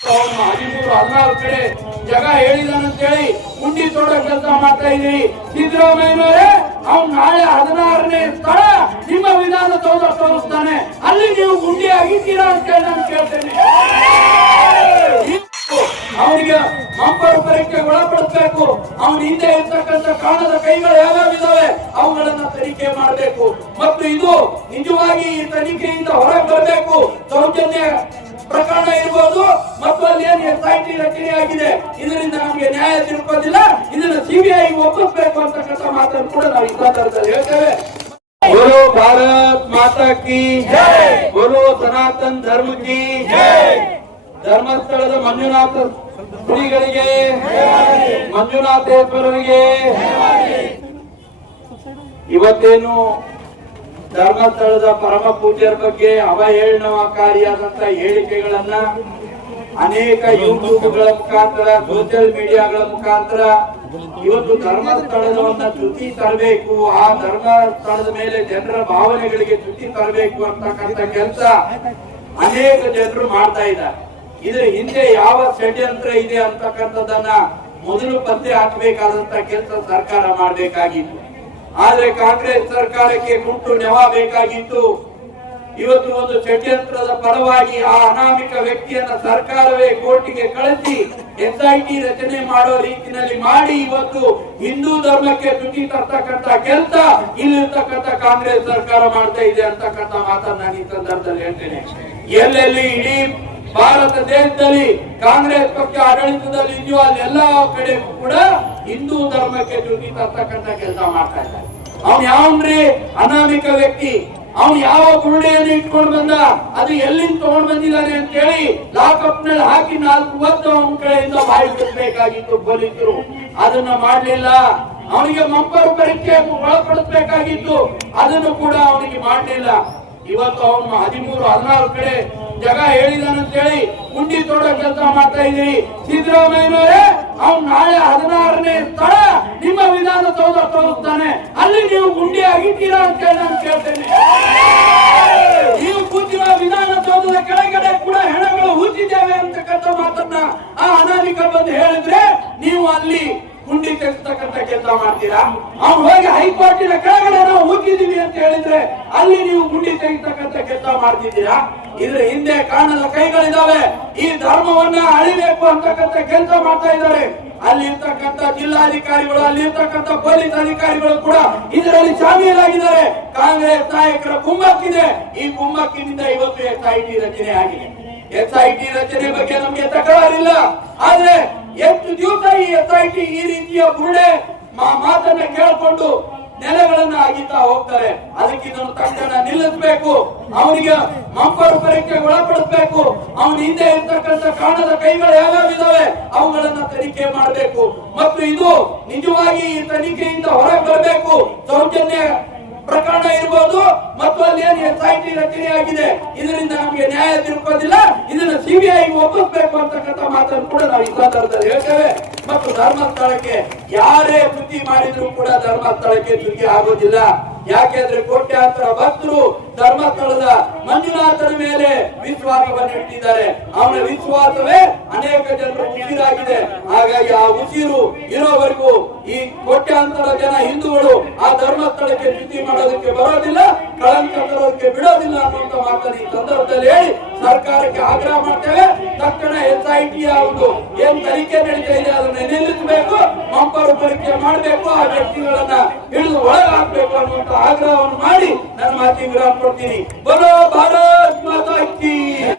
ಹದಿಮೂರು ಕಡೆ ಜಗ ಹೇಳಿದಾನಂತೇಳಿ ಗುಂಡಿ ತೋಡ ಕೆಲಸ ಮಾಡ್ತಾ ಇದ್ದೀರಿ ಸಿದ್ದರಾಮಯ್ಯನವರೇ, ಅವ್ನು ನಾಳೆ ಹದಿನಾರನೇ ಸ್ಥಳ ನಿಮ್ಮ ವಿಧಾನಸೌಧ ತೋರಿಸ್ತಾನೆ. ಅಲ್ಲಿ ನೀವು ಗುಂಡಿ ಆಗಿದ್ದೀರಾ ಅಂತ ಹೇಳಿ ನಾನು ಕೇಳ್ತೇನೆ. ಅವನಿಗೆ ಮಂಪರು ಪರೀಕ್ಷೆಗೆ ಒಳಪಡಿಸಬೇಕು. ಅವನ ಹಿಂದೆ ಇರ್ತಕ್ಕಂಥ ಕಾಣದ ಕೈಗಳು ಯಾವ್ಯಾವ ಇದಾವೆ ಅವುಗಳನ್ನ ತನಿಖೆ ಮಾಡಬೇಕು. ಮತ್ತು ಇದು ನಿಜವಾಗಿ ಈ ತನಿಖೆಯಿಂದ ಹೊರಗೆ ಬರಬೇಕು. ಸೌಜನ್ಯ ಪ್ರಕರಣ ಇರ್ಬೋದು ಎಸ್ ಐ ಟಿ ರಚನೆ ಆಗಿದೆ ಇದರಿಂದ ನಮಗೆ ನ್ಯಾಯ ತಿಳ್ಕೋದಿಲ್ಲ ಇದನ್ನ ಸಿಬಿಐ ಒಪ್ಪಿಸ್ಬೇಕು ಅಂತಕ್ಕಂಥ ಮಾತನ್ನು ಕೂಡ ನಾವು ಈ ಸಂದರ್ಭದಲ್ಲಿ ಹೇಳ್ತೇವೆ. ಗುರು ಭಾರತ್ ಮಾತಾ ಕಿ ಗುರು ಸನಾತನ್ ಧರ್ಮ ಕಿ ಧರ್ಮಸ್ಥಳದ ಮಂಜುನಾಥ ಶ್ರೀಗಳಿಗೆ ಮಂಜುನಾಥೇಶ್ವರರಿಗೆ ಇವತ್ತೇನು ಧರ್ಮಸ್ಥಳದ ಪರಮ ಪೂಜ್ಯರ ಬಗ್ಗೆ ಅವಹೇಳನಕಾರಿಯಾದಂತ ಹೇಳಿಕೆಗಳನ್ನ ಅನೇಕ ಯೂಟ್ಯೂಬ್ಗಳ ಮುಖಾಂತರ ಸೋಷಿಯಲ್ ಮೀಡಿಯಾಗಳ ಮುಖಾಂತರ ಇವತ್ತು ಧರ್ಮಸ್ಥಳವನ್ನ ಚ್ಯುತಿ ತರಬೇಕು. ಆ ಧರ್ಮಸ್ಥಳದ ಮೇಲೆ ಜನರ ಭಾವನೆಗಳಿಗೆ ಚ್ಯುತಿ ತರಬೇಕು ಅಂತಕ್ಕಂಥ ಕೆಲಸ ಅನೇಕ ಜನರು ಮಾಡ್ತಾ ಇದ್ದಾರೆ. ಇದ್ರ ಹಿಂದೆ ಯಾವ ಷಡ್ಯಂತ್ರ ಇದೆ ಅಂತಕ್ಕಂಥದ್ದನ್ನ ಮೊದಲು ಪತ್ತೆ ಹಾಕಬೇಕಾದಂತ ಕೆಲಸ ಸರ್ಕಾರ ಮಾಡಬೇಕಾಗಿತ್ತು. ಆದ್ರೆ ಕಾಂಗ್ರೆಸ್ ಸರ್ಕಾರಕ್ಕೆ ಮುಟ್ಟು ನೆವ ಬೇಕಾಗಿತ್ತು. ಇವತ್ತು ಒಂದು ಷಡ್ಯಂತ್ರದ ಪರವಾಗಿ ಆ ಅನಾಮಿಕ ವ್ಯಕ್ತಿಯನ್ನ ಸರ್ಕಾರವೇ ಕೋರ್ಟಿಗೆ ಕಳಿಸಿ ಎಸ್ಐಟಿ ರಚನೆ ಮಾಡೋ ರೀತಿಯಲ್ಲಿ ಮಾಡಿ ಇವತ್ತು ಹಿಂದೂ ಧರ್ಮಕ್ಕೆ ತುಟಿ ತರ್ತಕ್ಕಂತ ಕೆಲಸ ಇಲ್ಲಿರ್ತಕ್ಕಂಥ ಕಾಂಗ್ರೆಸ್ ಸರ್ಕಾರ ಮಾಡ್ತಾ ಇದೆ ಅಂತಕ್ಕಂಥ ಮಾತನ್ನ ನಾನು ಈ ಸಂದರ್ಭದಲ್ಲಿ ಹೇಳ್ತೇನೆ. ಎಲ್ಲೆಲ್ಲಿ ಇಡೀ ಭಾರತ ದೇಶದಲ್ಲಿ ಕಾಂಗ್ರೆಸ್ ಪಕ್ಷ ಆಡಳಿತದಲ್ಲಿ ಇದೆಯೋ ಅಲ್ಲೆಲ್ಲ ಕಡೆಗೂ ಕೂಡ ಹಿಂದೂ ಧರ್ಮಕ್ಕೆ ಚ್ಯುತಿ ತರ್ತಕ್ಕಂಥ ಕೆಲಸ ಮಾಡ್ತಾ ಇದ್ದಾರೆ. ಅವ್ನು ಯಾವನ್ರಿ ಅನಾಮಿಕ ವ್ಯಕ್ತಿ. ಅವ್ನು ಯಾವ ಗುಳ್ಳೆಯನ್ನು ಇಟ್ಕೊಂಡು ಬಂದ? ಅದು ಎಲ್ಲಿಂದ ತಗೊಂಡ್ ಬಂದಿದ್ದಾನೆ ಅಂತ ಹೇಳಿ ಲಾಕಪ್ನಲ್ಲಿ ಹಾಕಿ ನಾಲ್ಕು ಹೊತ್ತು ಅವನ ಕಡೆಯಿಂದ ಬಾಯಿ ಬಿಡಬೇಕಾಗಿತ್ತು ಪೊಲೀಸರು. ಅದನ್ನ ಮಾಡ್ಲಿಲ್ಲ. ಅವನಿಗೆ ಮಂಪರು ಪರೀಕ್ಷೆ ಒಳಪಡಿಸಬೇಕಾಗಿತ್ತು. ಅದನ್ನು ಕೂಡ ಅವನಿಗೆ ಮಾಡಲಿಲ್ಲ. ಇವತ್ತು ಅವನು ಹದಿಮೂರು, ಹದಿನಾರು ಕಡೆ ಜಗ ಹೇಳಿದಾನಂತೇಳಿ, ಗುಂಡಿ ತೋಡ ಕೆಲಸ ಮಾಡ್ತಾ ಇದ್ದೀರಿ ಸಿದ್ದರಾಮಯ್ಯನವರೇ ಅವ್ನು ನಾಳೆ ಹದಿನಾರನೇ ಸ್ಥಳ ನಿಮ್ಮ ವಿಧಾನ ವಿಧಾನಸೌಧ ತೋರಿಸ್ತಾನೆ. ಅಲ್ಲಿ ನೀವು ಗುಂಡಿ ಆಗಿದ್ದೀರಾ ಅಂತ ಹೇಳಿ ನಾನು ಕೇಳ್ತೇನೆ. ನೀವು ಕೂತಿರುವ ವಿಧಾನಸೌಧದ ಕೆಳಗಡೆ ಕೂಡ ಹೆಣಗಳು ಹೂತಿದ್ದೇವೆ ಅಂತಕ್ಕಂಥ ಮಾತನ್ನ ಆ ಅನಾಮಿಕ ಬಂದು ಹೇಳಿದ್ರೆ ನೀವು ಅಲ್ಲಿ ಗುಂಡಿ ತೆಗೆಸ್ತಕ್ಕಂಥ ಕೆಲಸ ಮಾಡ್ತೀರಾ? ಅವ್ನು ಹೋಗಿ ಹೈಕೋರ್ಟಿನ ಕೆಳಗಡೆ ನಾವು ಹೋಗಿದ್ದೀವಿ ಅಂತ ಹೇಳಿದ್ರೆ ಅಲ್ಲಿ ನೀವು ಗುಂಡಿ ತೆಗಿತಕ್ಕಂತ ಕೆಲಸ ಮಾಡ್ತಿದ್ದೀರಾ? ಇದ್ರ ಹಿಂದೆ ಕಾಣದ ಕೈಗಳಿದಾವೆ. ಈ ಧರ್ಮವನ್ನ ಅಳಿಬೇಕು ಅಂತಕ್ಕಂಥ ಕೆಲಸ ಮಾಡ್ತಾ ಇದ್ದಾರೆ. ಅಲ್ಲಿ ಇರ್ತಕ್ಕಂಥ ಜಿಲ್ಲಾಧಿಕಾರಿಗಳು ಅಲ್ಲಿ ಇರ್ತಕ್ಕಂಥ ಪೊಲೀಸ್ ಅಧಿಕಾರಿಗಳು ಕೂಡ ಇದರಲ್ಲಿ ಶಾಮೀಲಾಗಿದ್ದಾರೆ. ಕಾಂಗ್ರೆಸ್ ನಾಯಕರ ಕುಮ್ಮಕ್ಕಿದೆ ಈ ಕುಮ್ಮಕ್ಕಿನಿಂದ ಇವತ್ತು ಎಸ್ ಐ ಟಿ ರಚನೆ ಆಗಿದೆ. ಎಸ್ ಐ ಟಿ ರಚನೆ ಬಗ್ಗೆ ನಮ್ಗೆ ತಕರಾರಿಲ್ಲ. ಆದ್ರೆ ಎಷ್ಟು ದಿವಸ ಈ ಎಸ್ ಐ ಟಿ ಈ ರೀತಿಯ ಬುರುಡೆ ಮಾತನ್ನ ಕೇಳಿಕೊಂಡು ನೆಲೆಗಳನ್ನ ಅಗಿತಾ ಹೋಗ್ತಾರೆ. ಅದಕ್ಕೆ ಇದನ್ನು ತಕ್ಷಣ ನಿಲ್ಲಿಸಬೇಕು. ಅವನಿಗೆ ಮಂಪರು ಪರೀಕ್ಷೆಗೆ ಒಳಪಡಿಸಬೇಕು. ಅವನ ಹಿಂದೆ ಇರ್ತಕ್ಕಂಥ ಕಾಣದ ಕೈಗಳು ಯಾವ್ಯಾವ ಇದಾವೆ ಅವುಗಳನ್ನ ತನಿಖೆ ಮಾಡಬೇಕು. ಮತ್ತು ಇದು ನಿಜವಾಗಿ ಈ ತನಿಖೆಯಿಂದ ಹೊರಗೆ ಬರಬೇಕು. ಸೌಜನ್ಯ ಪ್ರಕರಣ ಇರ್ಬೋದು, ಮತ್ತು ಅಲ್ಲಿ ಏನು ಎಸ್ ಐ ಟಿ ರಚನೆ ಇದರಿಂದ ನಮಗೆ ನ್ಯಾಯ ತಿಳ್ಕೋದಿಲ್ಲ ಇದನ್ನ ಸಿಬಿಐ ಒಪ್ಪಿಸಬೇಕು ಅಂತಕ್ಕಂಥ ಮಾತನ್ನು ಕೂಡ ನಾವು ಈ ಸಂದರ್ಭದಲ್ಲಿ ಹೇಳ್ತೇವೆ. ಮತ್ತು ಧರ್ಮಸ್ಥಳಕ್ಕೆ ಯಾರೇ ಬುದ್ಧಿ ಮಾಡಿದ್ರು ಕೂಡ ಧರ್ಮಸ್ಥಳಕ್ಕೆ ಚ್ಯುತಿ ಆಗೋದಿಲ್ಲ. ಯಾಕೆಂದ್ರೆ ಕೋಟ್ಯಾಂತರ ಭಕ್ತರು ಧರ್ಮಸ್ಥಳದ ಮಂಜುನಾಥನ ಮೇಲೆ ವಿಶ್ವಾಸವನ್ನು ಇಟ್ಟಿದ್ದಾರೆ. ಅವನ ವಿಶ್ವಾಸವೇ ಅನೇಕ ಜನರು ಉಸಿರಾಗಿದೆ. ಹಾಗಾಗಿ ಆ ಉಸಿರು ಇರೋವರೆಗೂ ಈ ಕೋಟ್ಯಾಂತರ ಜನ ಹಿಂದೂಗಳು ಆ ಧರ್ಮಸ್ಥಳಕ್ಕೆ ಚ್ಯುತಿ ಮಾಡೋದಕ್ಕೆ ಬರೋದಿಲ್ಲ, ಕಳಂಕ ತರೋದಕ್ಕೆ ಬಿಡೋದಿಲ್ಲ ಅನ್ನುವಂತ ಮಾತನ್ನು ಈ ಸಂದರ್ಭದಲ್ಲಿ ಹೇಳಿ ಸರ್ಕಾರಕ್ಕೆ ಆಗ್ರಹ ಮಾಡ್ತೇವೆ. ತಕ್ಷಣ ಎಸ್ ಐ ಟಿ ಒಂದು ಏನ್ ತನಿಖೆ ನಡೀತಾ ಇದೆ ಅದನ್ನ ನಿಲ್ಲಿಸಬೇಕು ಮಂಪರು ಪರೀಕ್ಷೆ ಮಾಡಬೇಕು, ಆ ವ್ಯಕ್ತಿಗಳನ್ನ ಹಿಡಿದು ಒಳಗಾಗಬೇಕು ಅನ್ನುವಂತ ಆಗ್ರಹವನ್ನು ಮಾಡಿ ನನ್ನ ಮಾತಿಗೆ ವಿರಾಮ ಕೊಡ್ತೀನಿ. ಬರೋ ಭಾರತ್